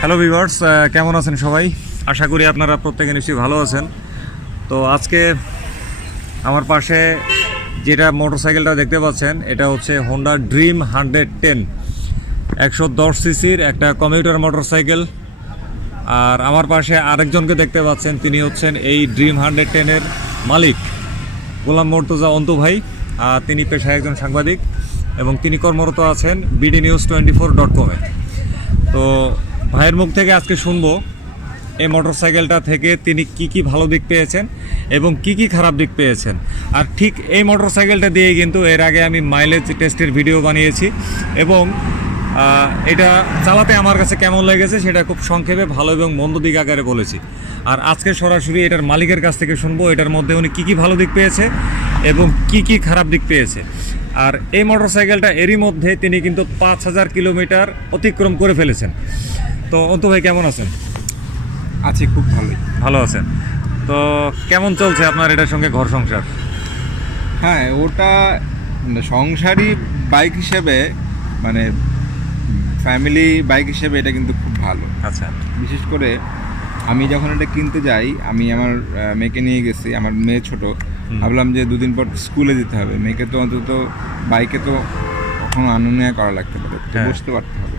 Hello viewers, কেমন আছেন সবাই? আশা করি আপনারা প্রত্যেকে নিশ্চয়ই ভালো আছেন। তো আজকে আমার পাশে যেটা মোটরসাইকেলটা দেখতে পাচ্ছেন, এটা হচ্ছে হোন্ডা ড্রিম 110 110 সিসির একটা কমিউটার মোটরসাইকেল। আর আমার পাশে আরেকজনকে দেখতে পাচ্ছেন, তিনি হচ্ছেন এই ড্রিম 110-এর মালিক গোলাম মর্তুজা অন্তু ভাই। তিনি পেশায় একজন সাংবাদিক এবং তিনি কর্মরত আছেন bdnews24.com-এ। তো ভাইয়ের মুখ থেকে আজকে শুনবো এই মোটরসাইকেলটা থেকে তিনি কি ভালো দিক পেয়েছেন এবং কি খারাপ দিক পেয়েছেন। আর ঠিক এই মোটরসাইকেলটা দিয়ে কিন্তু এর আগে আমি মাইলেজ টেস্টের ভিডিও বানিয়েছি এবং এটা চালাতে আমার কাছে কেমন লেগেছে সেটা খুব সংক্ষেপে ভালো এবং মন্দ দিক আকারে বলেছি। আর আজকে সরাসরি এটার মালিকের কাছ থেকে শুনবো এটার মধ্যে উনি কি ভালো দিক পেয়েছে এবং কি খারাপ দিক পেয়েছে। আর এই মোটরসাইকেলটা এরই মধ্যে তিনি কিন্তু 5000 কিলোমিটার অতিক্রম করে ফেলেছেন। তো অন্তু ভাই কেমন আছেন? আছি, খুব ভালো আছেন। তো কেমন চলছে আপনার এটার সঙ্গে ঘর সংসার? হ্যাঁ, ওটা সংসারী বাইক হিসেবে, মানে ফ্যামিলি বাইক হিসেবে এটা কিন্তু খুব ভালো। আচ্ছা, বিশেষ করে আমি যখন এটা কিনতে যাই, আমি আমার মেয়েকে নিয়ে গেছি। আমার মেয়ে ছোট, ভাবলাম যে দুদিন পর স্কুলে দিতে হবে, মেয়েকে তো অন্তত বাইকে তো কখনো আনন্দ করা লাগতে পারে, বসতে পারতে হবে।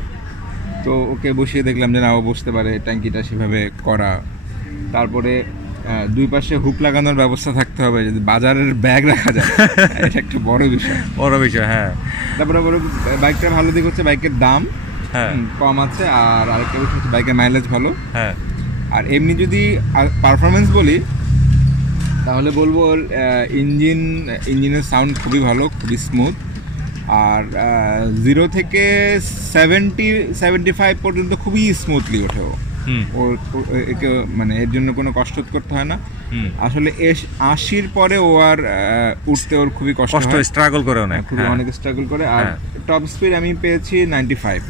তো ওকে বসিয়ে দেখলাম যে না, ও বসতে পারে, ট্যাঙ্কিটা সেভাবে করা। তারপরে দুই পাশে হুক লাগানোর ব্যবস্থা থাকতে হবে, যদি বাজারের ব্যাগ রাখা যায় এটা একটা বড় বিষয়। হ্যাঁ, তারপরে বাইকটা ভালো দিক হচ্ছে বাইকের দাম কম আছে, আর আরেকটা বিষয় হচ্ছে বাইকের মাইলেজ ভালো। হ্যাঁ, আর এমনি যদি পারফরমেন্স বলি তাহলে বলবো ইঞ্জিনের সাউন্ড খুবই ভালো, খুবই স্মুথ। আর 0 থেকে 75 পর্যন্ত খুবই স্মুথলি ওঠে ও একে, মানে এর জন্য কোনো কষ্ট করতে হয় না আসলে। 80-র পরে ও আর উঠতে ওর খুবই কষ্ট, স্ট্রাগল করে, অনেক স্ট্রাগল করে। আর টপ স্পিড আমি পেয়েছি 95।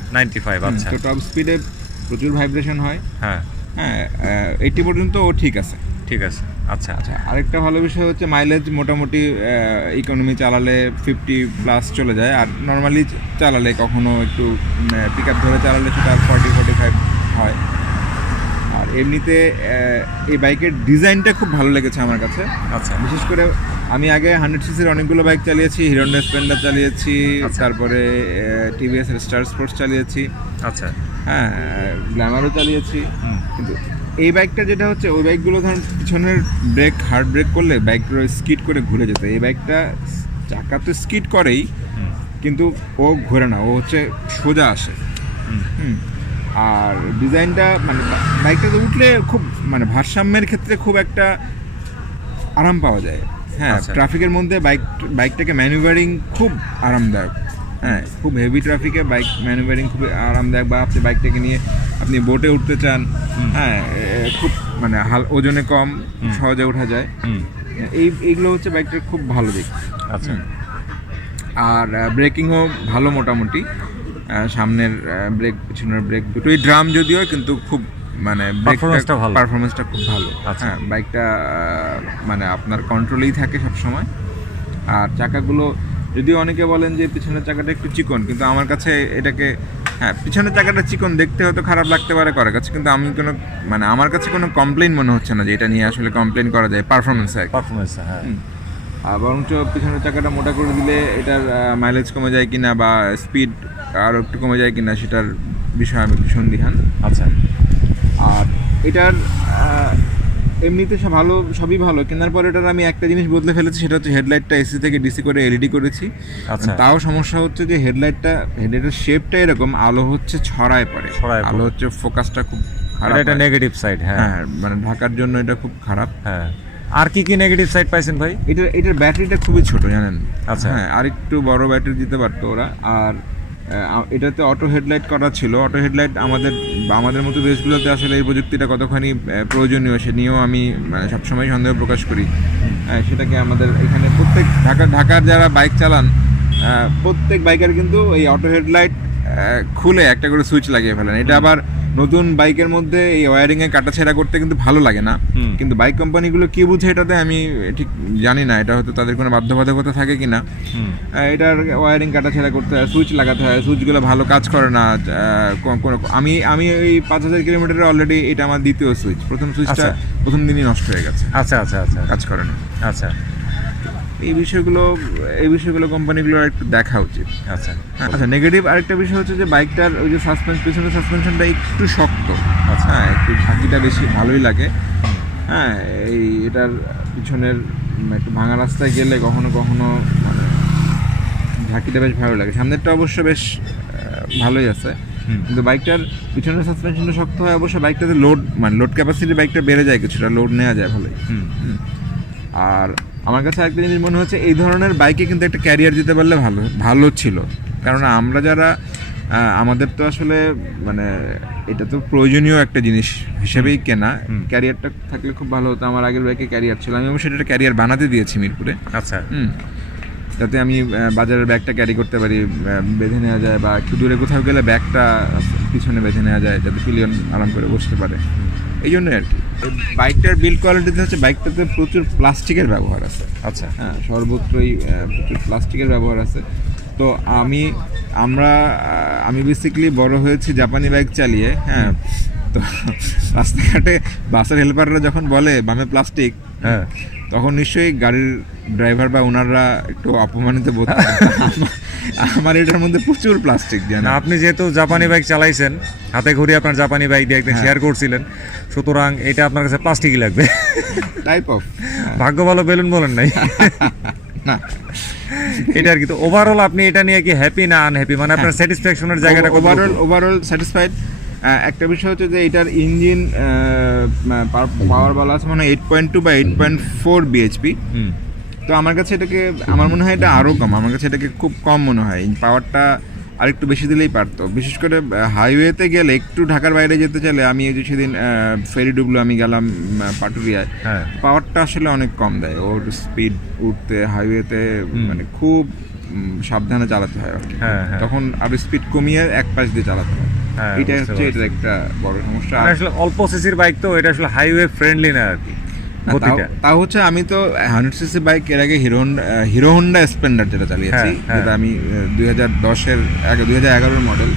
আচ্ছা, তো টপ স্পিডে প্রচুর ভাইব্রেশন হয়। হ্যাঁ, 80 পর্যন্ত ও ঠিক আছে। আচ্ছা। আরেকটা ভালো বিষয় হচ্ছে মাইলেজ মোটামুটি ইকোনমি চালালে 50+ চলে যায়, আর নর্মালি চালালে কখনো একটু পিক আপ ধরে চালালে সেটা 40-45 হয়। আর এমনিতে এই বাইকের ডিজাইনটা খুব ভালো লেগেছে আমার কাছে। আচ্ছা, বিশেষ করে আমি আগে 100 সিসির অনেকগুলো বাইক চালিয়েছি, হিরো হন্ডা স্প্লেন্ডার চালিয়েছি, তারপরে টিভিএস এর স্টার স্পোর্টস চালিয়েছি, আচ্ছা, হ্যাঁ, গ্ল্যামারও চালিয়েছি। কিন্তু এই বাইকটা যেটা হচ্ছে, ওই বাইকগুলো ধরুন পিছনের ব্রেক হার্ড ব্রেক করলে বাইকগুলো স্কিড করে ঘুরে যেত। এই বাইকটা চাকা তো স্কিড করেই, কিন্তু ও ঘোরে না, ও হচ্ছে সোজা আসে। আর ডিজাইনটা, মানে বাইকটাতে উঠলে খুব, মানে ভারসাম্যের ক্ষেত্রে খুব একটা আরাম পাওয়া যায়। হ্যাঁ, ট্রাফিকের মধ্যে বাইকটাকে ম্যানুভারিং খুব আরামদায়ক। হ্যাঁ, খুব হেভি ট্রাফিকে বাইক ম্যানুভারিং খুবই আরামদায়ক। বা আপনি বাইকটাকে নিয়ে আপনি বোটে উঠতে চান, হ্যাঁ, খুব মানে ওজনে কম, সহজে ওঠা যায়। এইগুলো হচ্ছে বাইকটার খুব ভালো দিক। আচ্ছা, আর ব্রেকিংও ভালো মোটামুটি, সামনের ব্রেক পিছনের ব্রেক দুটোই ড্রাম যদিও, কিন্তু খুব মানে পারফরমেন্সটা খুব ভালো। হ্যাঁ, বাইকটা মানে আপনার কন্ট্রোলেই থাকে সব সময়। আর চাকাগুলো, যদিও অনেকে বলেন যে পিছনের চাকাটা একটু চিকন, কিন্তু আমার কাছে এটাকে, হ্যাঁ, পিছনের চাকাটা চিকন দেখতে হয়তো খারাপ লাগতে পারে কারো কাছে, কিন্তু আমি কোনো, মানে আমার কাছে কোনো কমপ্লেইন মনে হচ্ছে না যে এটা নিয়ে আসলে কমপ্লেইন করা যায় পারফরমেন্সে। হ্যাঁ, বরঞ্চ পিছনের চাকাটা মোটা করে দিলে এটার মাইলেজ কমে যায় কিনা বা স্পিড আরও একটু কমে যায় কিনা সেটার বিষয়ে আমি একটু সন্দিহান। আচ্ছা, আর এটার এমনিতে সবই ভালো। কেনার পর এটার আমি একটা জিনিস বদলে ফেলেছি, সেটা হচ্ছে হেডলাইটটা এসি থেকে ডিসি করে এলইডি করেছি। তাও সমস্যা হচ্ছে যে হেডলাইটের শেপটা এরকম, আলো হচ্ছে ছড়ায় পড়ে, আলো হচ্ছে ফোকাসটা খুব খারাপ, এটা নেগেটিভ সাইড। হ্যাঁ, মানে ঢাকার জন্য এটা খুব খারাপ। হ্যাঁ, আর কি নেগেটিভ সাইড পাইছেন ভাই? এটার ব্যাটারিটা খুবই ছোট, জানেন। আচ্ছা, হ্যাঁ, আর একটু বড় ব্যাটারি দিতে পারতো ওরা। আর এটাতে অটো হেডলাইট করা ছিল। অটো হেডলাইট আমাদের মতো দেশগুলোতে আসলে এই প্রযুক্তিটা কতখানি প্রয়োজনীয় সে নিয়েও আমি মানে সবসময় সন্দেহ প্রকাশ করি। সেটাকে আমাদের এখানে ঢাকার যারা বাইক চালান, প্রত্যেক বাইকার কিন্তু এই অটো হেডলাইট খুলে একটা করে সুইচ লাগিয়ে ফেলেন। এটা আবার নতুন বাইকের মধ্যে এই ওয়্যারিংয়ে কাটাছেঁড়া করতে কিন্তু ভালো লাগে না, কিন্তু বাইক কোম্পানিগুলো কি বুঝে এটাতে আমি ঠিক জানি না, এটা হয়তো তাদের কোনো বাধ্যবাধকতা থাকে কি না। এটার ওয়্যারিং কাটাছেঁড়া করতে হয়, সুইচ লাগাতে হয়, সুইচগুলো ভালো কাজ করে না। আমি ওই 5000 কিলোমিটারে অলরেডি এটা আমার দ্বিতীয় সুইচ, প্রথম সুইচটা প্রথম দিনই নষ্ট হয়ে গেছে, কাজ করে না। এই বিষয়গুলো কোম্পানিগুলোর একটু দেখা উচিত। আচ্ছা, নেগেটিভ আরেকটা বিষয় হচ্ছে যে বাইকটার ওই যে পিছনের সাসপেনশনটা একটু শক্ত, হ্যাঁ, একটু ঝাঁকিটা বেশি ভালোই লাগে। হ্যাঁ, এটার পিছনের একটু ভাঙা রাস্তায় গেলে কখনো কখনো মানে ঝাঁকিটা বেশ ভালো লাগে। সামনেরটা অবশ্য বেশ ভালোই আছে, কিন্তু বাইকটার পিছনের সাসপেনশনটা শক্ত হয়। অবশ্য বাইকটাতে লোড ক্যাপাসিটি বাইকটা বেড়ে যায়, কিছুটা লোড নেওয়া যায় ভালোই। আর আমার কাছে একটা জিনিস মনে হচ্ছে, এই ধরনের বাইকে কিন্তু একটা ক্যারিয়ার দিতে পারলে ভালো ছিল। কারণ আমরা যারা আমাদের তো আসলে মানে এটা তো প্রয়োজনীয় একটা জিনিস হিসেবেই কেনা, ক্যারিয়ারটা থাকলে খুব ভালো হতো। আমার আগের বাইকে ক্যারিয়ার ছিল, আমি অবশ্যই এটা ক্যারিয়ার বানাতে দিয়েছি মিরপুরে, যাতে আমি বাজারের ব্যাগটা ক্যারি করতে পারি, বেঁধে নেওয়া যায়, বা একটু দূরে কোথাও গেলে ব্যাগটা পিছনে বেঁধে নেওয়া যায়, যাতে পিলিয়ন আরাম করে বসতে পারে। এই জন্যই আর কি। বাইকটার বিল্ড কোয়ালিটিতে হচ্ছে বাইকটাতে প্রচুর প্লাস্টিকের ব্যবহার আছে। হ্যাঁ, সর্বত্রই প্রচুর প্লাস্টিকের ব্যবহার আছে। তো আমি বেসিক্যালি বড় হয়েছি জাপানি বাইক চালিয়ে। হ্যাঁ, তো রাস্তাঘাটে বাসের হেল্পাররা যখন বলে বামে প্লাস্টিক, হ্যাঁ, তখন নিশ্চয়ই গাড়ির ড্রাইভার বা ওনাররা একটু অপমানিত বোধ করে। আমার এটার মধ্যে প্রচুর প্লাস্টিক। না, আপনি যেহেতু জাপানি বাইক চালাইছেন, হাতে ঘুরে আপনার জাপানি বাইক দিয়ে একদিন শেয়ার করছিলেন, সুতরাং এটা আপনার কাছে প্লাস্টিকই লাগবে। টাইপ অফ ভাগ্য ভালো বেলুন বলেন নাই। না, এটা আর কি। তো ওভারঅল আপনি এটা নিয়ে কি হ্যাপি না আনহ্যাপি, মানে আপনার স্যাটিসফ্যাকশনের জায়গাটা? Overall satisfied. একটা বিষয় হচ্ছে যে এটার ইঞ্জিন পাওয়ার বলা আছে মানে 8.2 বা 8.4 বিএইচপি। তো আমার কাছে আমার মনে হয় এটা আরও কম, আমার কাছে এটাকে খুব কম মনে হয়। পাওয়ারটা আরেকটু বেশি দিলেই পারতো, বিশেষ করে হাইওয়েতে গেলে, একটু ঢাকার বাইরে যেতে চাইলে। আমি এই যে সেদিন ফেরি ডুবলো, আমি গেলাম পাটুরিয়ায়, পাওয়ারটা আসলে অনেক কম দেয়। ওর স্পিড উঠতে হাইওয়েতে মানে খুব সাবধানে চালাতে হয় আর কি। তখন আর স্পিড কমিয়ে এক পাশ দিয়ে চালাতে হয়। এটা হচ্ছে এটার একটা বড় সমস্যা। আসলে অল্প সিসির বাইক তো এটা আসলে হাইওয়ে ফ্রেন্ডলি না আর কি। তা হচ্ছে আমি তো 100cc বাইক এর আগে হিরো হোন্ডা স্প্লেন্ডার যেটা চালিয়েছি, যেটা আমি 2011 মডেল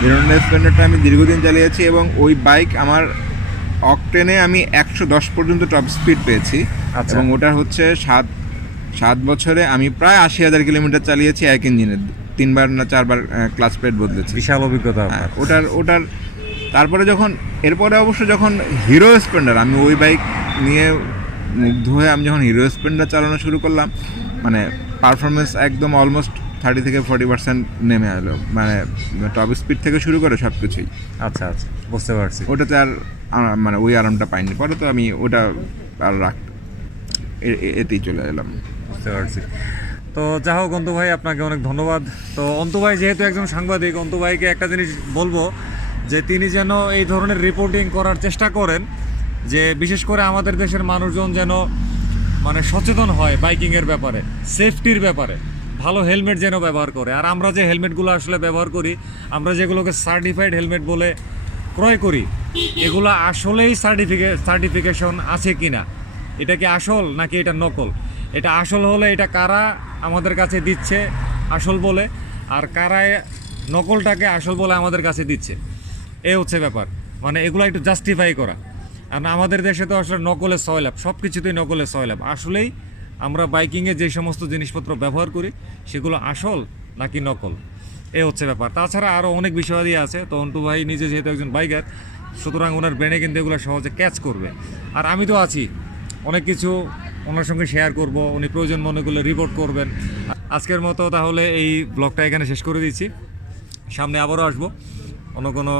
হিরো হোন্ডা স্প্লেন্ডারটা আমি দীর্ঘদিন চালিয়েছি, এবং ওই বাইক আমার অকটেনে আমি 110 পর্যন্ত টপ স্পিড পেয়েছি। এবং ওটার হচ্ছে 7 বছরে আমি প্রায় 80,000 কিলোমিটার চালিয়েছি এক ইঞ্জিনে, 3বার না 4বার ক্লাচ প্লেট বদলেছি। বিশাল অভিজ্ঞতা ওটার। তারপরে এরপরে অবশ্য যখন হিরো স্প্লেন্ডার, আমি ওই বাইক নিয়ে মুগ্ধ হয়ে আমি যখন হিরো স্প্লেন্ডার চালানো শুরু করলাম, মানে পারফরমেন্স একদম অলমোস্ট 30 থেকে 40% নেমে এলো, মানে টপ স্পিড থেকে শুরু করে সব কিছুই। আচ্ছা, বুঝতে পারছি। ওটাতে আর মানে ওই আরামটা পাইনি। পরে তো আমি ওটা আর এতেই চলে এলাম। বুঝতে পারছি। তো যা হোক, অন্তু ভাই আপনাকে অনেক ধন্যবাদ। তো অন্তু ভাই যেহেতু একজন সাংবাদিক, অন্তু ভাইকে একটা জিনিস বলবো যে তিনি যেন এই ধরনের রিপোর্টিং করার চেষ্টা করেন, যে বিশেষ করে আমাদের দেশের মানুষজন যেন মানে সচেতন হয় বাইকিংয়ের ব্যাপারে, সেফটির ব্যাপারে, ভালো হেলমেট যেন ব্যবহার করে। আর আমরা যে হেলমেটগুলো আসলে ব্যবহার করি, আমরা যেগুলোকে সার্টিফাইড হেলমেট বলে ক্রয় করি, এগুলো আসলেই সার্টিফিকেশন আছে কি না, এটা কি আসল নাকি এটা নকল। এটা আসল হলে এটা কারা আমাদের কাছে দিচ্ছে আসল বলে, আর কারা নকলটাকে আসল বলে আমাদের কাছে দিচ্ছে, এ হচ্ছে ব্যাপার। মানে এগুলো একটু জাস্টিফাই করা। কারণ আমাদের দেশে তো আসলে নকলের সয়লাভ, সব কিছুতেই নকলের সয়লাভ। আসলেই আমরা বাইকিংয়ে যে সমস্ত জিনিসপত্র ব্যবহার করি সেগুলো আসল নাকি নকল, এ হচ্ছে ব্যাপার। তাছাড়া আরও অনেক বিষয়াদি আছে। তো অন্তু ভাই নিজে যেহেতু একজন বাইকার, সুতরাং ওনার ব্রেনে কিন্তু এগুলো সহজে ক্যাচ করবে। আর আমি তো আছি, অনেক কিছু ওনার সঙ্গে শেয়ার করব, উনি প্রয়োজন মনে করলে রিপোর্ট করবেন। আজকের মতো তাহলে এই ব্লগটা এখানে শেষ করে দিচ্ছি। সামনে আবারও আসবো অন্য কোনো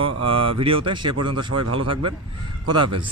ভিডিওতে। সে পর্যন্ত সবাই ভালো থাকবেন। খোদা হাফেজ।